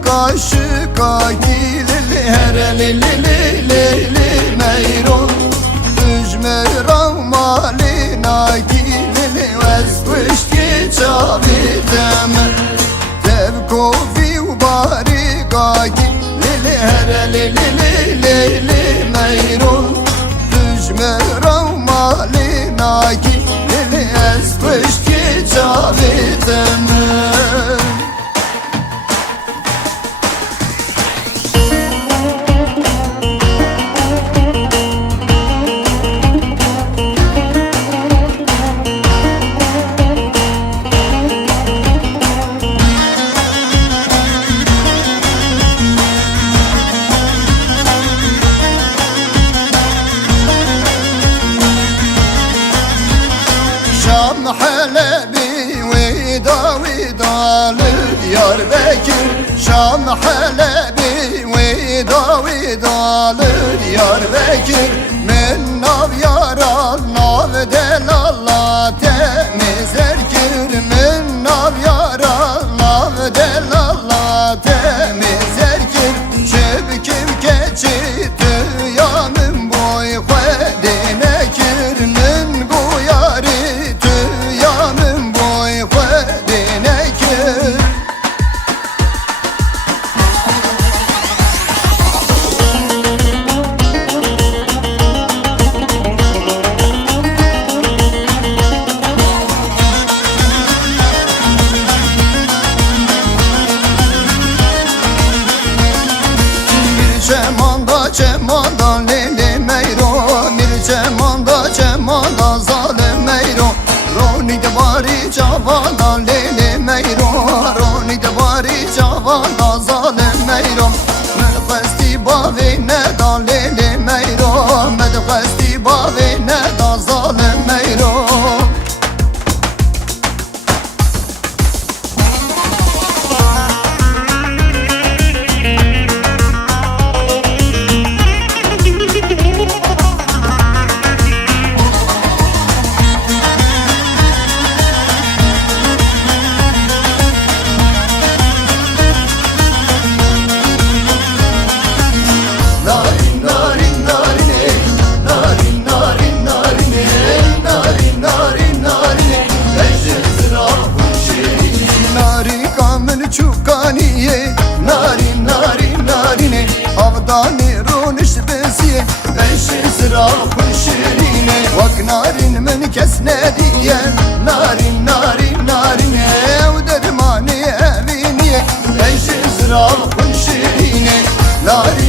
kaşıka gilili her li meyron Tücmür malina gilili Vezkuşki çavitem Tevkofi ubarika gilili her li meyron Tücmür malina gilili Vezkuşki çavitem Şam Halebi vida Diyarbakır Şam Halebi vida Diyarbakır Men nav yaral nav delalla temiz erkir Men nav yaral nav delalla temiz erkir Şebkim keçi tüyanım boy khedine kirnin guyari tüyanım boy khedine kir Çemanda lili meyro Bir çemanda zalim meyro Roni de bari cavanda lili meyro Roni de bari cavanda zalim meyro Medqesti bavi ne da lili meyro Medqesti bavi ne da zalim meyro Çukaniye narin narin narine Avdani runiş besiye Beşi sıra kuşirine Vak narin men kesne diye Narin narin narine Evdermani eviniye Beşi sıra kuşirine Narin